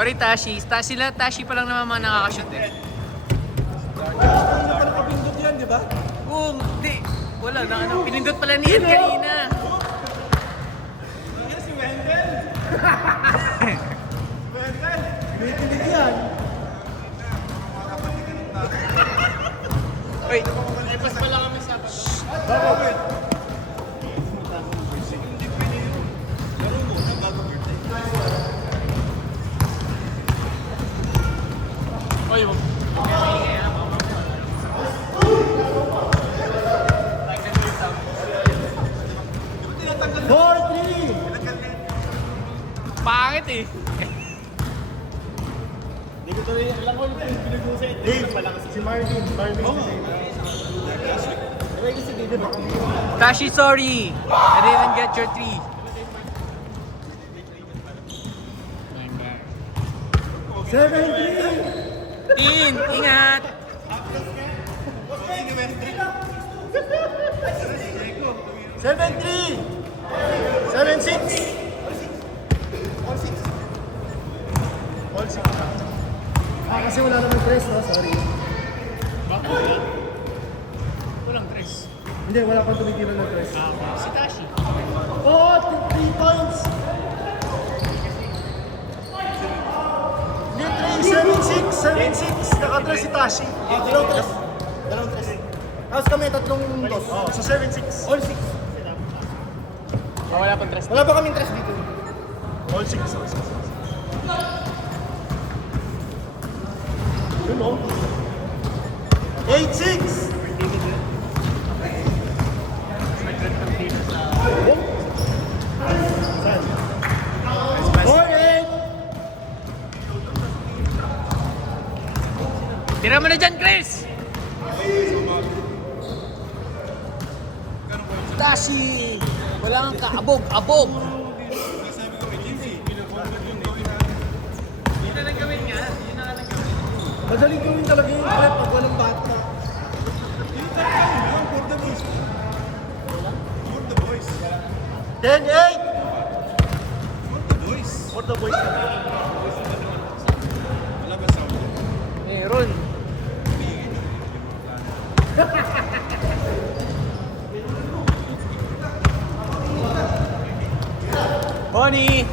Sorry, Tashi. Tashi pa lang naman mga nakakashoot eh. Ano pala kapindot yan, di ba? Oo, hindi. Wala na ano. Pinindot pala ni Ian kanina. Ayan si Wendell. Wendell. May tinig yan. Wait. Epas pala kami sa Bakit? Oy, mo. Pangit eh. Hindi ko tuloy, alam ko yung pinag-usay. Dave, si Marvin. Marvin kasi. Kasi David ako. Tashi, sorry. I didn't get your 3. Seven, Ingat. 7-3! 7-6! All 6. Kasi wala naman press, no? Sorry. Bakit? Walang tres. Hindi, wala pang tumigilan ng press. Si Tashi. Oo, 3 points! Hindi, 7-6! 7-6! Nakatress si Tashi. Dalawang tres. Dalawang tres. Tapos kami, tatlong dos. Oo, so 7-6. All 6. Wala pang tres. Wala pa kaming tres dito. All 6. All 6. Yun o. 8-6! Tira mo na dyan, Chris! Tashi! Wala kang kaabog-abog! Yun na lang gawin nga. Madaling gawin talaga yung prep pag walang bata. For the boys. 10-8! For the boys. Wala ba sound? Meron. Bonnie!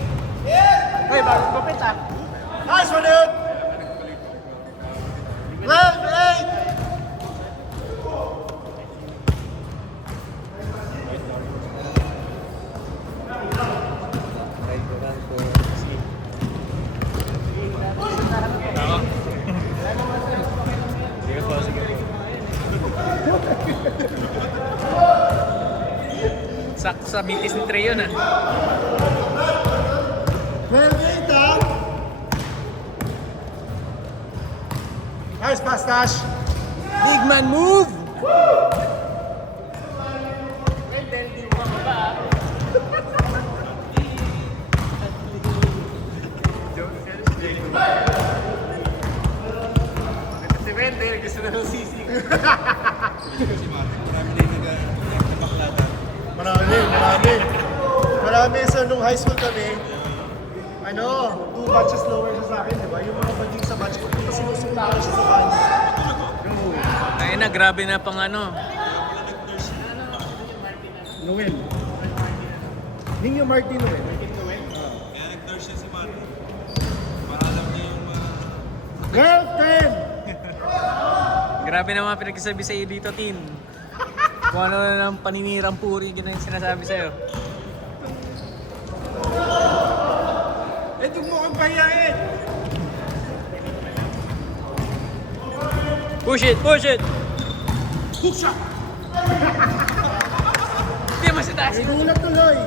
Hey, bagong kapit ah. Nice one, dude! 12-8! Sige po, sige po. Sakto sa bitis ni Trey yun ah. 12-8, ah! Nice pass, Tash! Big man move! Si Wendell, gusto na ng sisig. Marami. So, nung high school kami, 2 batches lower siya sa akin, di ba? Yung mga bading sa batch ko, ito sinusunod ko siya sa kanya. Ayun na, grabe na pang ano. Noel. Nino Martin Noel. Kaya nag-nurse siya si Martin. Para alam niya yung mga... Girlfriend! Grabe na mga pinagsasabi sa iyo dito, Tin. Kung ano na ng paninirang puri, yun ang sinasabi sa'yo. Eh, huwag mo kang pahiyain! Push it! Push it! Hook shot! Hindi mo si Tashi. Nagulat tuloy!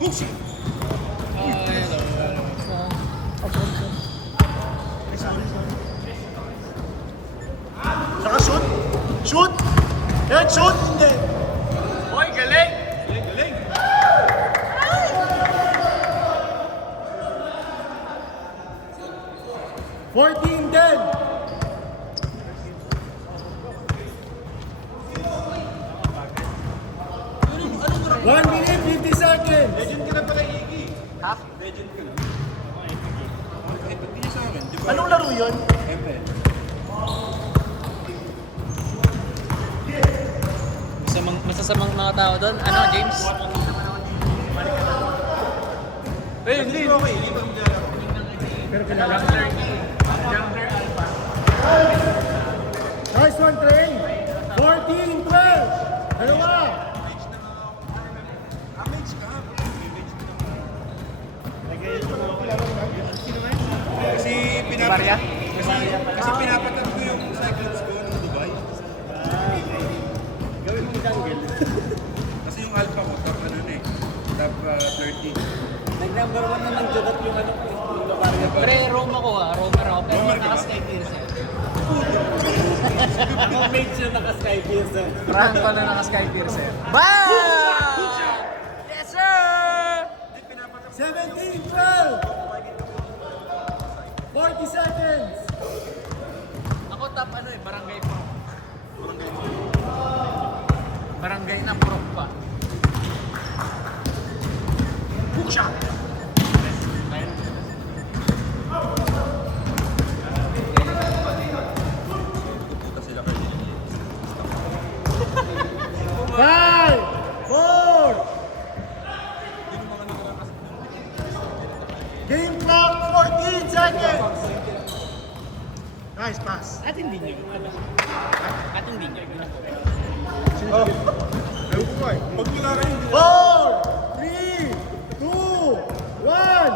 Hook shot! Saka shoot! Shoot! Head shoot! Hindi! Hoy, galing! Galing! 14 dead! One minute, Legend ka na pala, Iggy. Ha? Legend ka na. Kahit hindi niya sa akin, di ba? Anong laro yun? ML. Masasamang mga tao doon. Ano, James? Eh, hindi. Okay, hindi ba maglalaro? Pero pinalaro. Nice one, Trey! 14-12! Ano ba? Mage ka. Kasi Maria? Kasi pinapatan ko yung Cyclops ko ng Dubai. Gawin mong jungle. Kasi yung Alpha ko, top ano na eh. Top 30. Nag-number 1 na ng Jodot yung ano ko. Yung Locaria. Pre, Roma ko ah. Romer ako. Pero Romer ka ba? naka-Sky Pierce eh. Mga mates yung naka-Sky Pierce. Franco na naka-Sky Pierce eh. Bam! Yes, sir! 17-12! 40 seconds! Ako top ano eh, barangay pro. Barangay na pro pa. Hook shot! Pupunta sila kayo. 5! 4! Game clock, 14 seconds! Nice pass. At hindi nyo. At hindi nyo. Oh. Ewan ko nga eh. Pag wala kayo, hindi 4, 3, 2, 1!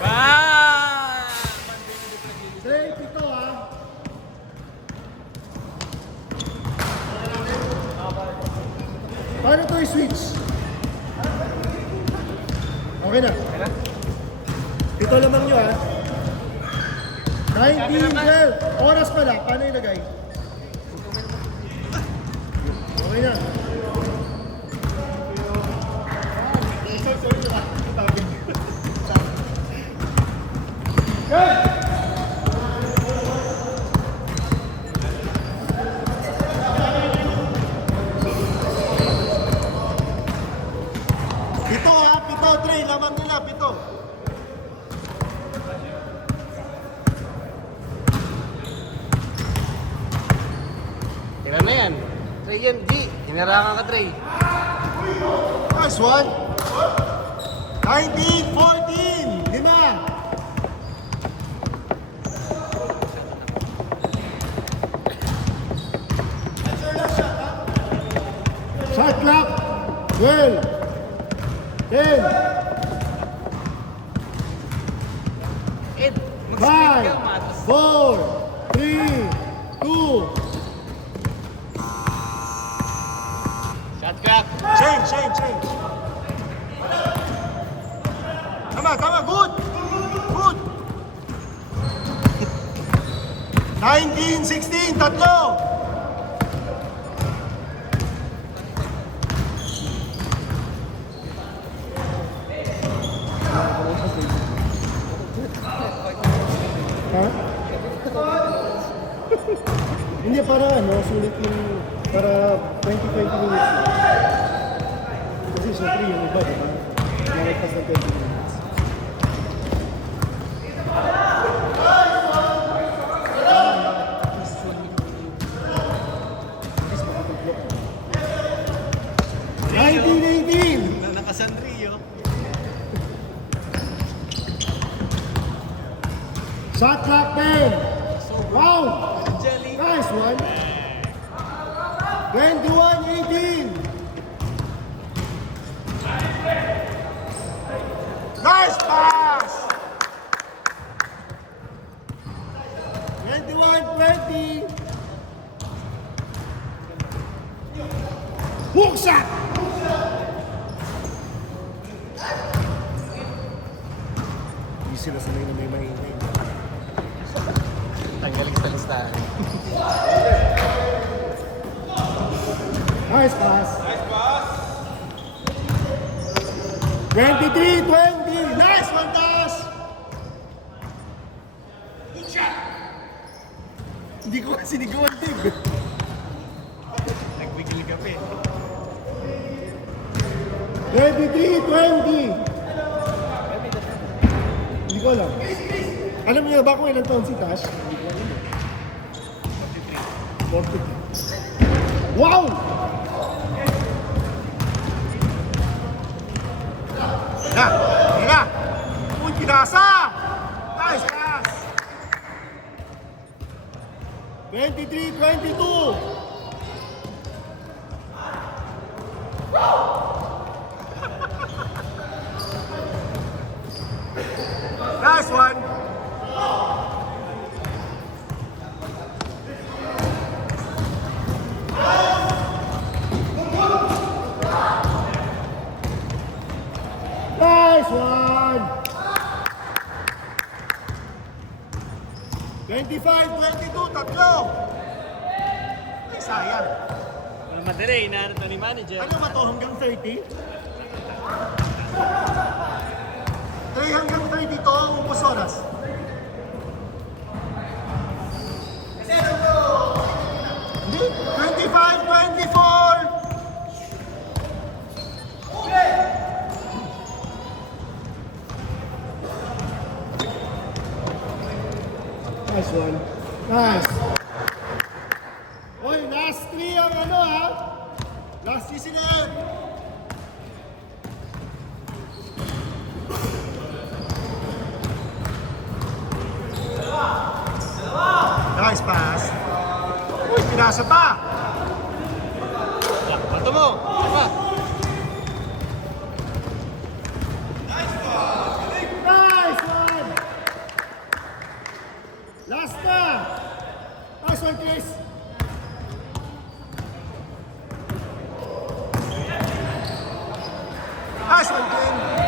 Bam! Straight ito ha. Paano ito i-switch? Okay na. Ito lamang nyo ha. 19, 12. Oras pala. Paano ilagay? Okay na. Pito ha, pito, Trey, laman nila, pito. Tira na yan. Trey yan, G. Hinarangan ka, Trey. Nice one. 19, 14, 5. Shot clock, 12, 10, Ed, 5, mag-screen ka, matas. 4, 3, 2. Shot clock. Change. Tama, good. 19, 16, tatlo. Ha? Hindi, para sulit yung, para 20 minutes. Kasi syempre yung iba, diba? Nakagpas ng 20 minutes. Naka-Sanrio. Shot clock 10. Wow! Nice one. 21-18. Nice pass! 21-20. Hook shot! Hindi sila sanay na may maingay. Tanggaling sa listahan. Nice pass. 23-20. Nice one, Tash. Good shot. Hindi ko sinigawan, Dave. Nagbigil ka pa eh. 23-20. Hindi ko alam. Alam niyo ba kung ilang taon si Tash? Hindi ko alam. 43. Wow! Na! Na! Uy, pinasa! Nice pass! 23-22. Nice one! Nice one! 25-22, tatlo! Ay, sayang. Madali, inaanap to ni manager. Ano ba to, hanggang 30? 3 hanggang 30 to, upos oras. Hindi, 25-24! Nice one. Nice. Oy, last 3 ang ano ha? Last 3 sila yan. Nice pass. Uy, pinasa pa. Bato mo! Pa! Nice one. Last na. Nice one, Chris. Nice one, Ken.